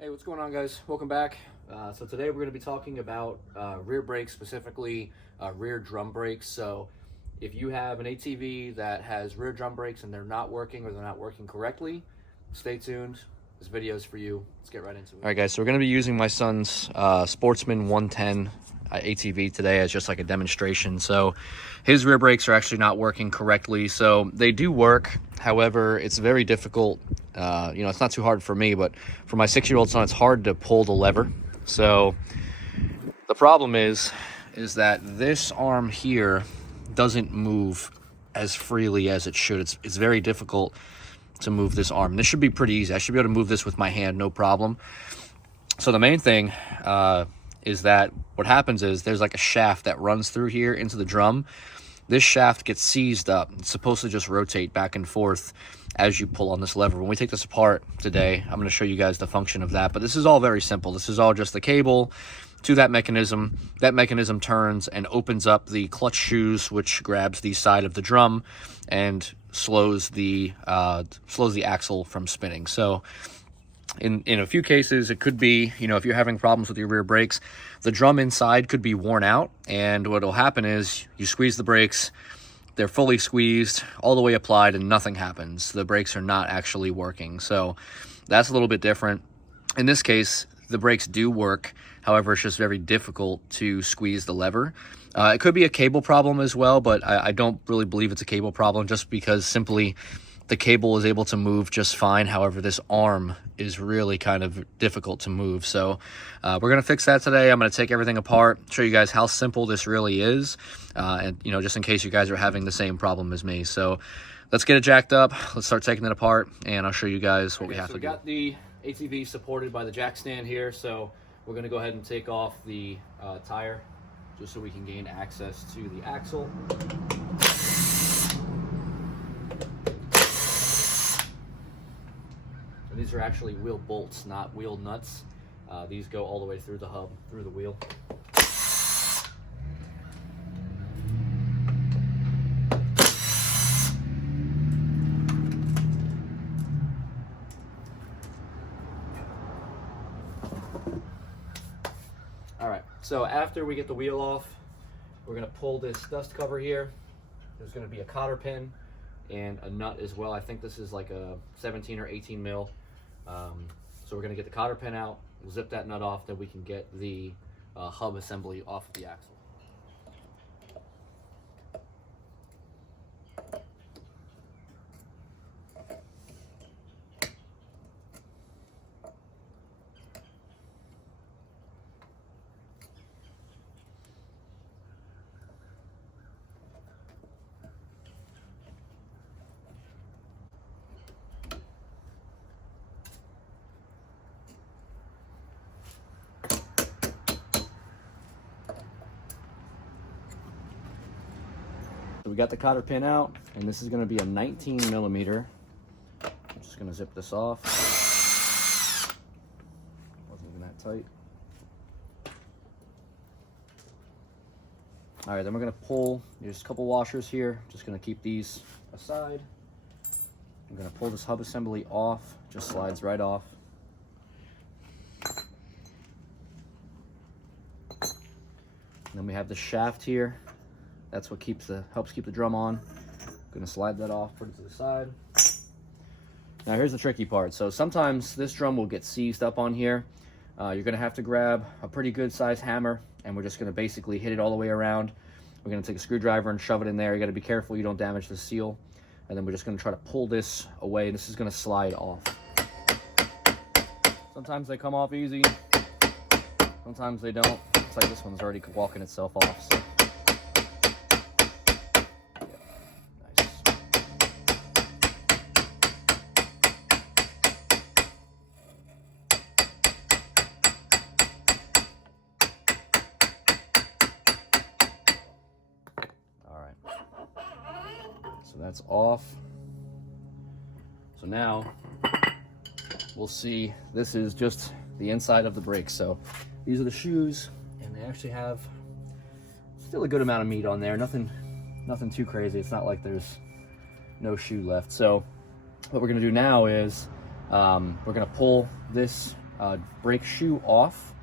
Hey, what's going on, guys? Welcome back. So today we're going to be talking about rear brakes, specifically rear drum brakes. So if you have an ATV that has rear drum brakes and they're not working or they're not working correctly, stay tuned. This video is for you. Let's get right into it. All right, guys, so we're going to be using my son's Sportsman 110 ATV today as just like a demonstration. So his rear brakes are actually not working correctly. So they do work. However, it's very difficult. It's not too hard for me, but for my 6-year-old son, it's hard to pull the lever. So the problem is that this arm here doesn't move as freely as it should. It's very difficult to move this arm. This should be pretty easy. I should be able to move this with my hand, no problem. So the main thing is that what happens is there's like a shaft that runs through here into the drum. This shaft gets seized up. It's supposed to just rotate back and forth as you pull on this lever. When we take this apart today, I'm going to show you guys the function of that. But this is all very simple. This is all just the cable to that mechanism. That mechanism turns and opens up the clutch shoes, which grabs the side of the drum and slows the axle from spinning. So in a few cases, it could be, if you're having problems with your rear brakes, the drum inside could be worn out, and what will happen is you squeeze the brakes, they're fully squeezed, all the way applied, and nothing happens. The brakes are not actually working. So that's a little bit different. In this case, the brakes do work. However, it's just very difficult to squeeze the lever. It could be a cable problem as well, but I don't really believe it's a cable problem, just because simply the cable is able to move just fine. However, this arm is really kind of difficult to move. So we're going to fix that today. I'm going to take everything apart, show you guys how simple this really is. And just in case you guys are having the same problem as me. So let's get it jacked up. Let's start taking it apart, and I'll show you guys what we have to do. We got the ATV supported by the jack stand here. So we're going to go ahead and take off the tire just so we can gain access to the axle. These are actually wheel bolts, not wheel nuts. These go all the way through the hub, through the wheel. All right, so after we get the wheel off, we're gonna pull this dust cover here. There's gonna be a cotter pin and a nut as well. I think this is like a 17 or 18 mil. So we're going to get the cotter pin out, we'll zip that nut off, then we can get the hub assembly off of the axle. So we got the cotter pin out, and this is going to be a 19 millimeter. I'm just going to zip this off. Wasn't even that tight. All right, then we're going to pull, there's a couple washers here. Just going to keep these aside. I'm going to pull this hub assembly off, just slides right off. And then we have the shaft here. That's what helps keep the drum on. I'm gonna slide that off, put it to the side. Now here's the tricky part. So sometimes this drum will get seized up on here. You're gonna have to grab a pretty good sized hammer, and we're just gonna basically hit it all the way around. We're gonna take a screwdriver and shove it in there. You gotta be careful you don't damage the seal. And then we're just gonna try to pull this away. This is gonna slide off. Sometimes they come off easy, sometimes they don't. It's like this one's already walking itself off. So. So that's off. So now we'll see, this is just the inside of the brakes. So these are the shoes, and they actually have still a good amount of meat on there. Nothing too crazy. It's not like there's no shoe left. So what we're gonna do now is we're gonna pull this brake shoe off,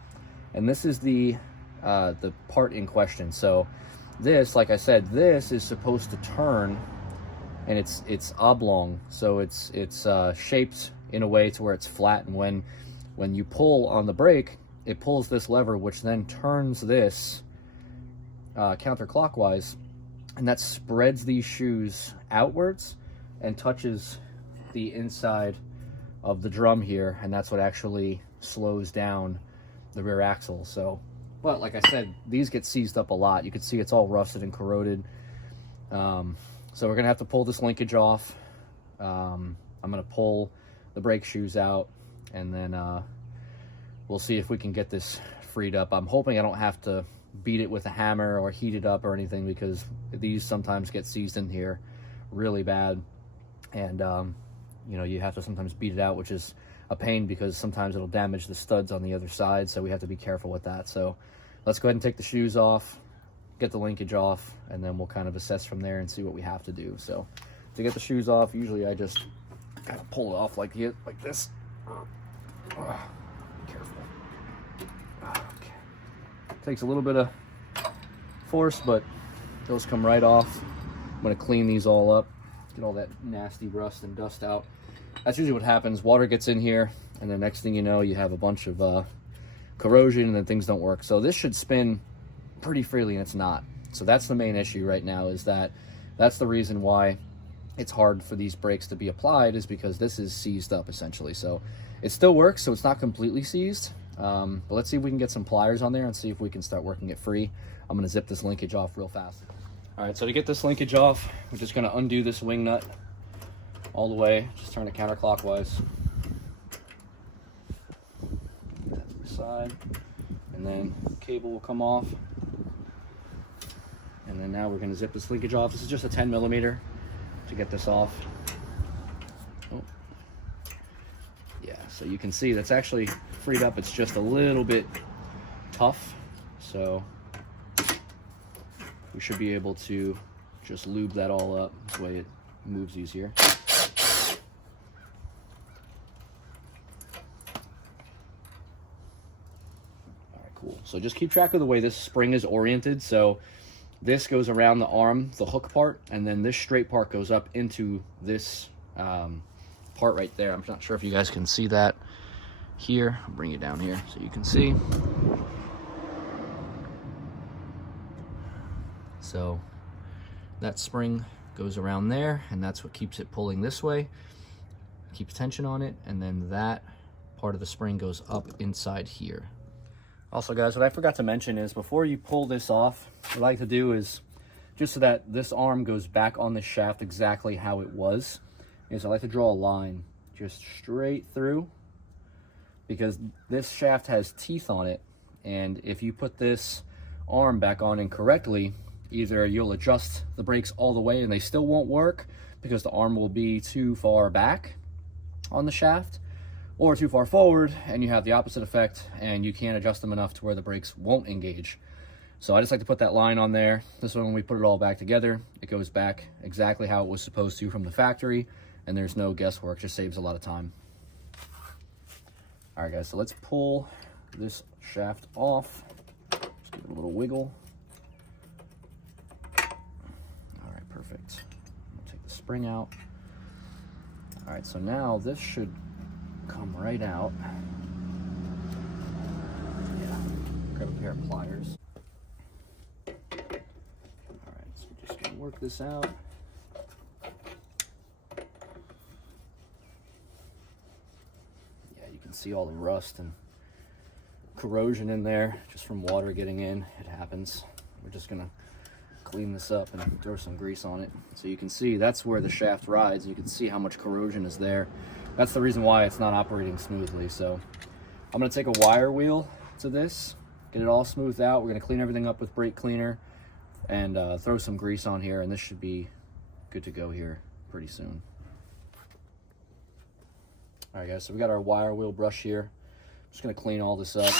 and this is the part in question. So this, like I said, this is supposed to turn, and it's oblong, so it's shaped in a way to where it's flat, and when you pull on the brake, it pulls this lever, which then turns this counterclockwise, and that spreads these shoes outwards and touches the inside of the drum here, and that's what actually slows down the rear axle. So, but like I said, these get seized up a lot. You can see it's all rusted and corroded. So we're gonna have to pull this linkage off. I'm gonna pull the brake shoes out, and then we'll see if we can get this freed up. I'm hoping I don't have to beat it with a hammer or heat it up or anything, because these sometimes get seized in here really bad, and you know, you have to sometimes beat it out, which is a pain because sometimes it'll damage the studs on the other side, so we have to be careful with that. So let's go ahead and take the shoes off, get the linkage off, and then we'll kind of assess from there and see what we have to do. So to get the shoes off, usually I just kind of pull it off like this. Be careful. Okay. Takes a little bit of force, but those come right off. I'm going to clean these all up, get all that nasty rust and dust out. That's usually what happens. Water gets in here, and the next thing you know, you have a bunch of corrosion, and then things don't work. So this should spin pretty freely, and it's not. So that's the main issue right now, is that's the reason why it's hard for these brakes to be applied, is because this is seized up essentially. So it still works, so it's not completely seized, but let's see if we can get some pliers on there and see if we can start working it free. I'm going to zip this linkage off real fast. All right, so to get this linkage off, we're just going to undo this wing nut all the way, just turn it counterclockwise. That to the side, and then the cable will come off. And then now we're going to zip this linkage off. This is just a 10 millimeter to get this off. Oh. Yeah, so you can see that's actually freed up. It's just a little bit tough, so we should be able to just lube that all up. This way it moves easier. All right, cool. So just keep track of the way this spring is oriented. So this goes around the arm, the hook part, and then this straight part goes up into this part right there. I'm not sure if you guys can see that here. I'll bring it down here so you can see. So that spring goes around there, and that's what keeps it pulling this way, keeps tension on it, and then that part of the spring goes up inside here. Also, guys, what I forgot to mention is before you pull this off, what I like to do is, just so that this arm goes back on the shaft exactly how it was, is I like to draw a line just straight through, because this shaft has teeth on it, and if you put this arm back on incorrectly, either you'll adjust the brakes all the way and they still won't work because the arm will be too far back on the shaft, or too far forward and you have the opposite effect and you can't adjust them enough to where the brakes won't engage. So I just like to put that line on there. This way, when we put it all back together, it goes back exactly how it was supposed to from the factory, and there's no guesswork. Just saves a lot of time. All right, guys, so let's pull this shaft off. Just give it a little wiggle. All right, perfect. We'll take the spring out. All right, so now this should come right out. Yeah, grab a pair of pliers. All right, so we're just gonna work this out. Yeah, you can see all the rust and corrosion in there just from water getting in. It happens. We're just gonna clean this up and throw some grease on it. So you can see that's where the shaft rides. You can see how much corrosion is there. That's the reason why it's not operating smoothly. So I'm gonna take a wire wheel to this, get it all smoothed out. We're gonna clean everything up with brake cleaner and throw some grease on here, and this should be good to go here pretty soon. All right, guys, so we got our wire wheel brush here. I'm just gonna clean all this up.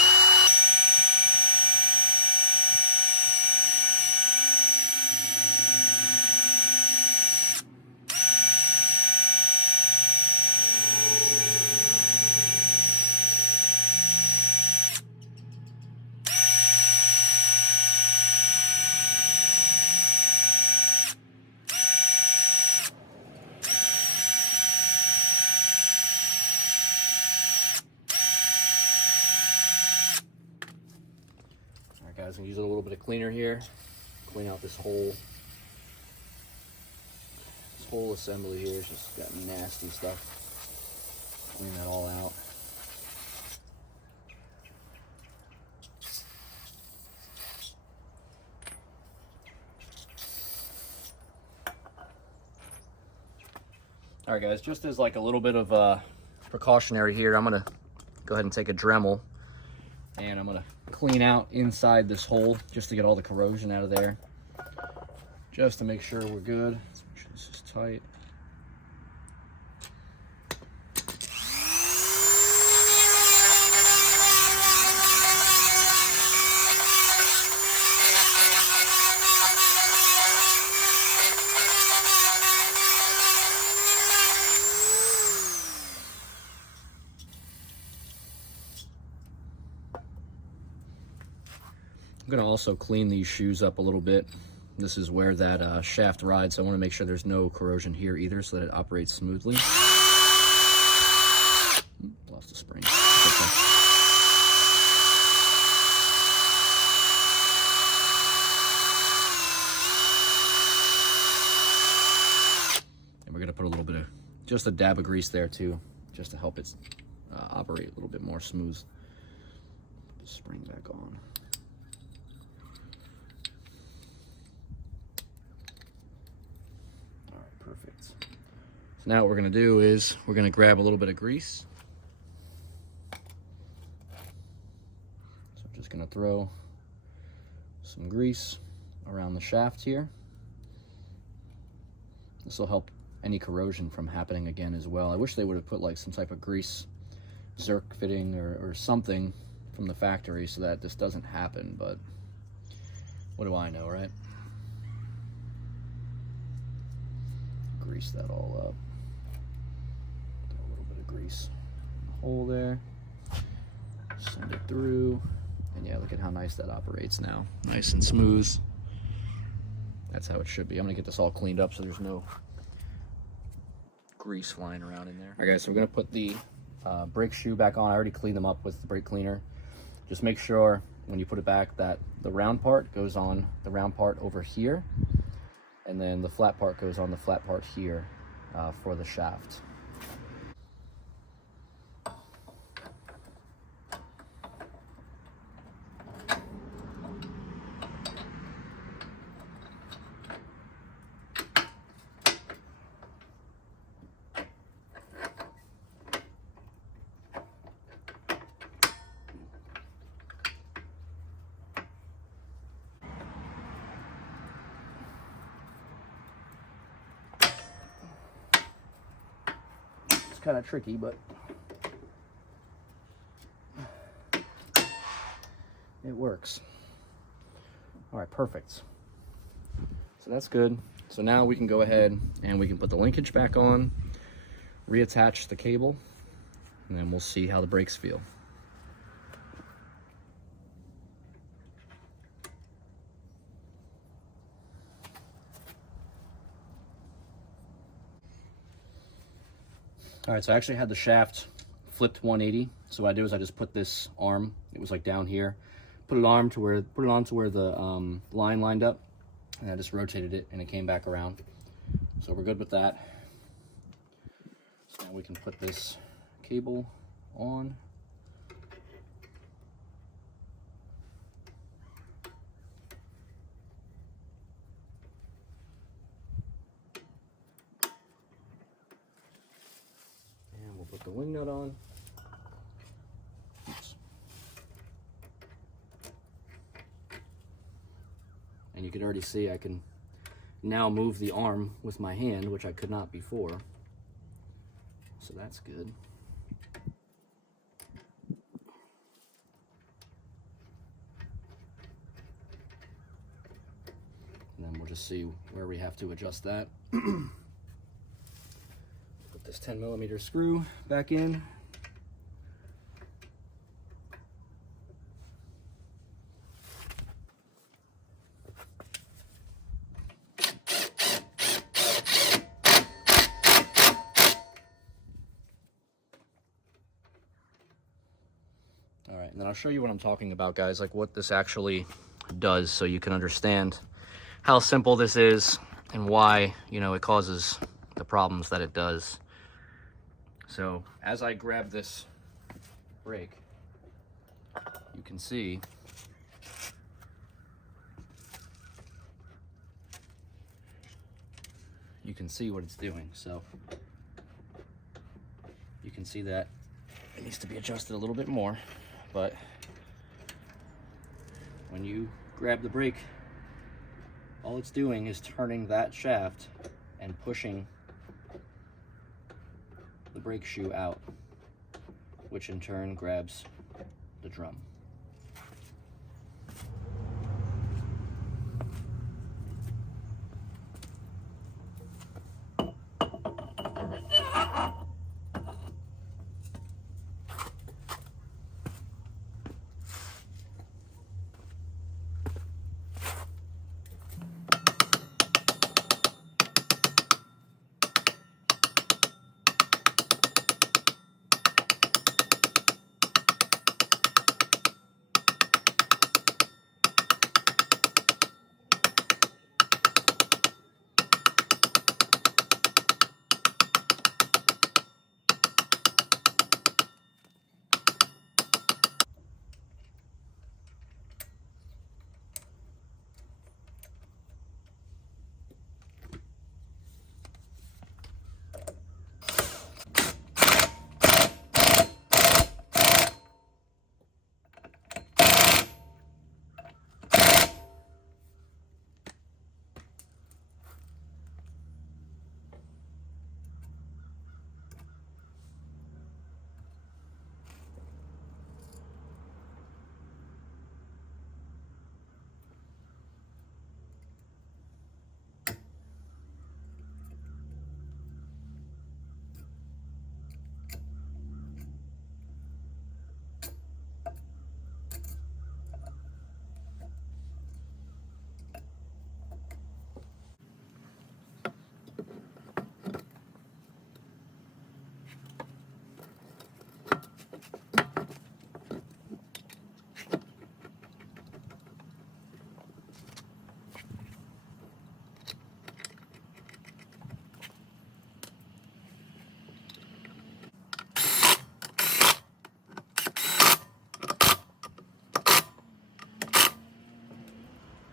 Alright guys, I'm using a little bit of cleaner here. Clean out this whole assembly here. It's just got nasty stuff. Clean that all out. All right guys, just as like a little bit of precautionary here, I'm gonna go ahead and take a Dremel and I'm gonna clean out inside this hole just to get all the corrosion out of there, just to make sure we're good. Let's make sure this is tight. I'm gonna also clean these shoes up a little bit. This is where that shaft rides, so I wanna make sure there's no corrosion here either so that it operates smoothly. Lost the spring. Okay. And we're gonna put a little bit of, just a dab of grease there too, just to help it operate a little bit more smooth. Put the spring back on. Perfect. So now what we're going to do is we're going to grab a little bit of grease. So I'm just going to throw some grease around the shaft here. This will help any corrosion from happening again as well. I wish they would have put like some type of grease Zerk fitting or something from the factory so that this doesn't happen, but what do I know, right? Grease that all up. Put a little bit of grease in the hole there. Send it through. And yeah, look at how nice that operates now. Nice and smooth. That's how it should be. I'm gonna get this all cleaned up so there's no grease flying around in there. All right guys, so we're gonna put the brake shoe back on. I already cleaned them up with the brake cleaner. Just make sure when you put it back that the round part goes on the round part over here, and then the flat part goes on the flat part here for the shaft. Kind of tricky, but it works. All right, perfect. So that's good. So now we can go ahead and we can put the linkage back on, reattach the cable, and then we'll see how the brakes feel. All right, so I actually had the shaft flipped 180. So what I do is I just put this arm, it was like down here, put it on to where the line lined up, and I just rotated it and it came back around. So we're good with that. So now we can put this cable on. Put the wing nut on. Oops. And you can already see I can now move the arm with my hand, which I could not before. So that's good. And then we'll just see where we have to adjust that. This 10mm screw back in. All right, and then I'll show you what I'm talking about, guys, like what this actually does, so you can understand how simple this is and why, you know, it causes the problems that it does. So as I grab this brake, you can see what it's doing. So you can see that it needs to be adjusted a little bit more, but when you grab the brake, all it's doing is turning that shaft and pushing the brake shoe out, which in turn grabs the drum.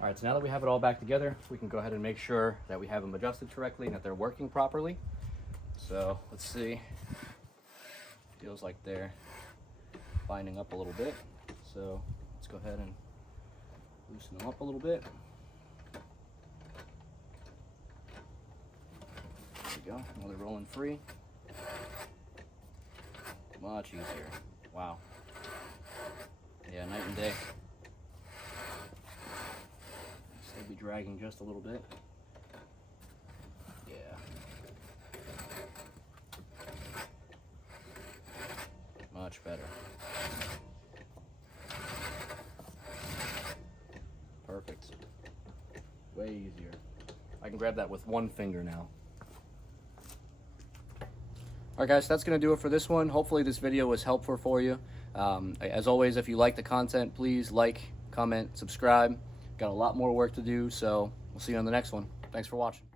All right, so now that we have it all back together, we can go ahead and make sure that we have them adjusted correctly and that they're working properly. So let's see. Feels like they're binding up a little bit. So let's go ahead and loosen them up a little bit. There we go. Now they're rolling free. Much easier. Wow. Yeah, night and day. They'll be dragging just a little bit. Yeah. Much better. Perfect. Way easier. I can grab that with one finger now. Alright guys, that's going to do it for this one. Hopefully this video was helpful for you. As always, if you like the content, please like, comment, subscribe. Got a lot more work to do, so we'll see you on the next one. Thanks for watching.